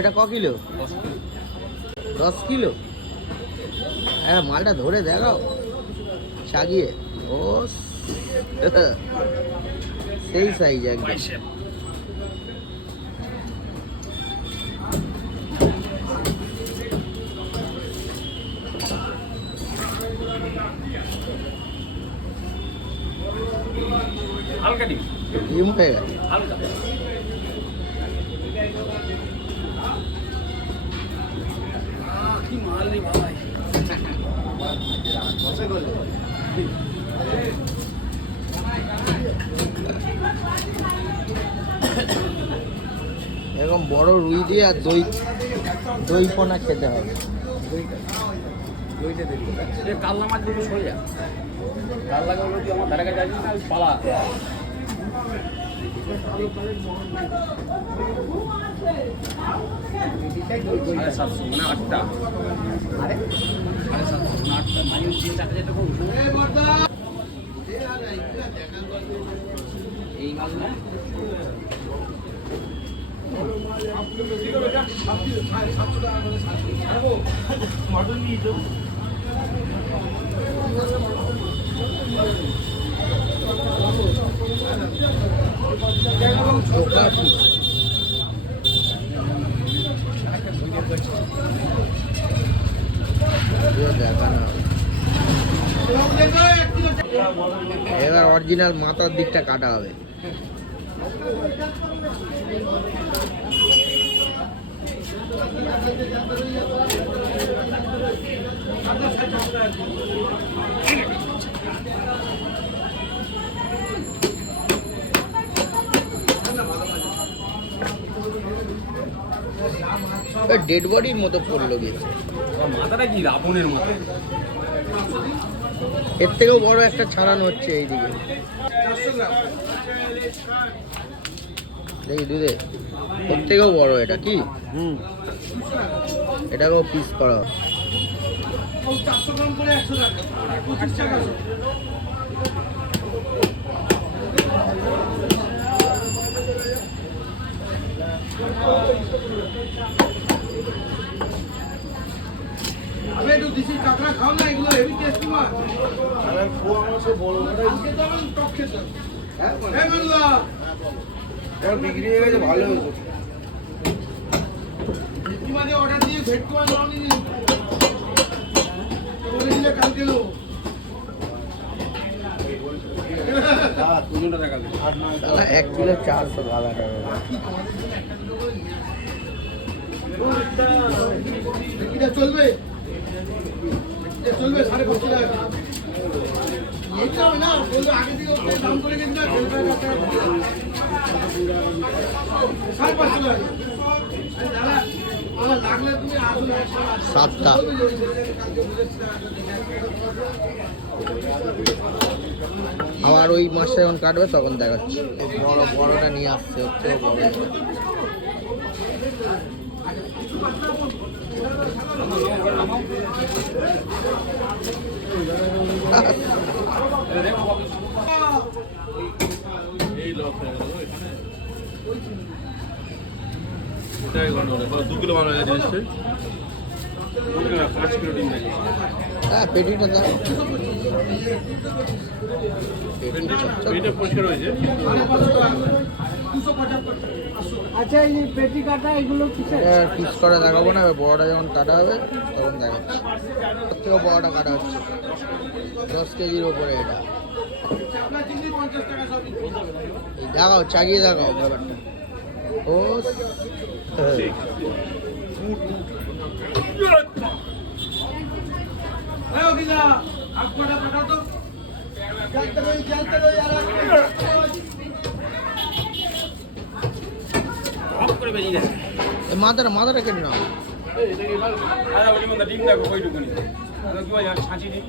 এটা ক kilo? 10 kilo. হ্যাঁ, মালটা ধরে দেখাও চাগিয়ে। ও সেই সাইজ একদম। হালকা ডিম হয়ে গেছে হালকা। কি মাল রে ভাই। এরকম বড় রুই দিয়ে আর দই পোনা খেতে হবে। কাল্লা মাছ দুটো সরে যা। কাল্লা গুলো তুই আমার ধারে কাছে আসবি না, ওই পালা। সাড়ে 700 মানে 8টা। সাড়ে 700 মানে 8টা। মানে 3-4 টাকা কম। এই মাল না মটন নিয়ে যাও। এবার অরিজিনাল মাথার দিকটা কাটা হবে। ডেড বডির মতো পড়লো গেছে। মাথাটা কি রাবণের মতো। এর থেকেও বড় একটা ছাড়ানো হচ্ছে এইদিকে। দেখি দুধে এর থেকেও বড় এটা কি? এটাকেও পিস করা। 400 গ্রাম করে 100 টাকা 25 টাকা। আরে একটু দেশি কাঁকড়া খাও না, এগুলো হেভি টেস্টি মাছ। আরে খোয়া মাছ বড় বড় আজকে তো আমি টক খেতাম। হ্যাঁ বন্ধুরা এটা বিক্রি হয়ে গেছে, ভালো হয়েছে। ইতিমধ্যে অর্ডার দিয়ে ভেটকুয়া নাওনি বলেছিলে কালকে লো। হ্যাঁ 3 টাকা। 1 কিলো 400 ভালো টাকা। এটা চলবে, এটা চলবে 5.5 টাকা। এটা না বলবে আগে থেকে ওকে দাম করে গেছি না 5.5 টাকা। 5.5 টাকা। দাদা আমার লাগলে তুমি আসো না। 7টা। আবার ওই মাছটা যখন কাটবে তখন দেখাচ্ছি। বড়টা নিয়ে আসছে, হচ্ছে বড়। হ্যাঁ পেটিটা দাও। আচ্ছা এই পেটি কাটা এগুলো পিস করে দেখাবো না, বড়টা যখন কাটা হবে তখন দেখাচ্ছি। ওর থেকেও বড়টা কাটা হচ্ছে 10 কেজির ওপরে। এটা এই দেখাও, চাগিয়ে দেখাও ব্যাপারটা। ও মাথাটা কেটে নাও। ডিম দেখো ওইটুকুনি কি হয় ছাঁচি ডিম।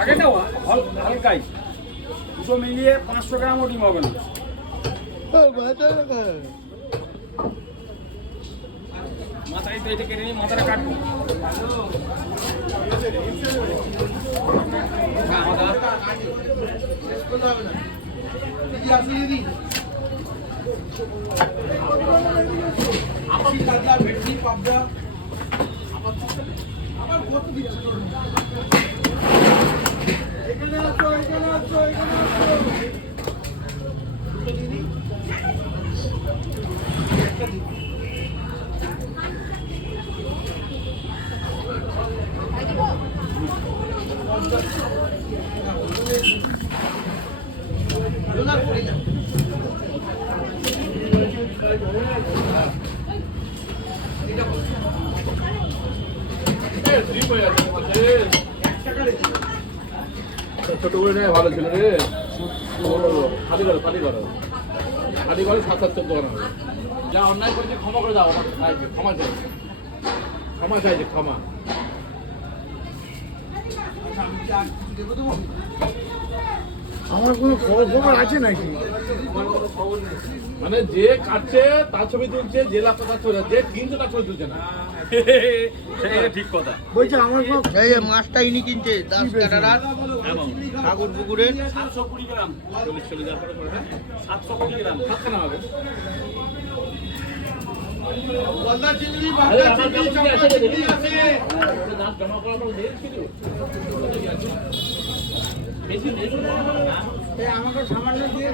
আগেটা হালকাই 200 মিলিয়ে 500 গ্রামও ডিম হবে না। মাথায় তো এটা কেটে নিয়ে মাথাটা কাটবো। আশি টাকা ভেটকি পাবদা আবার কত দিচ্ছে তোর এখানে আছো এখানে আছো এখানে আছো দুটো দিদি একটা দিদি ছোট করে নেয় ভালো ছিল রে খালি করো খালি করো খালি করে 7-7 করো যা অন্যায় করেছে ক্ষমা করে দাও ক্ষমা চাই ক্ষমা চাইছে ক্ষমা আমার কোনো খবর আছে নাকি মানে যে কাটছে তার ছবি তুলছে যে লাভ তার ছবি যে কিনছে তার ছবি তুলছে না সেটা ঠিক কথা। বলছে আমার কোনো এই যে মাছটা ইনি কিনছে দাস কাটারার ঠাকুর পুকুরের 720 গ্রাম, 40 টাকা করে করে 720 গ্রাম। খাচ্ছে না হবে গলদা চিংড়ি আরে বাগদা আমার চিংড়ি কাছে চাপা আছে চিংড়ি আছে নাচ জমা করার পর দেখছি তো বেশি নেই এই আমাকে সামান্য দিয়ে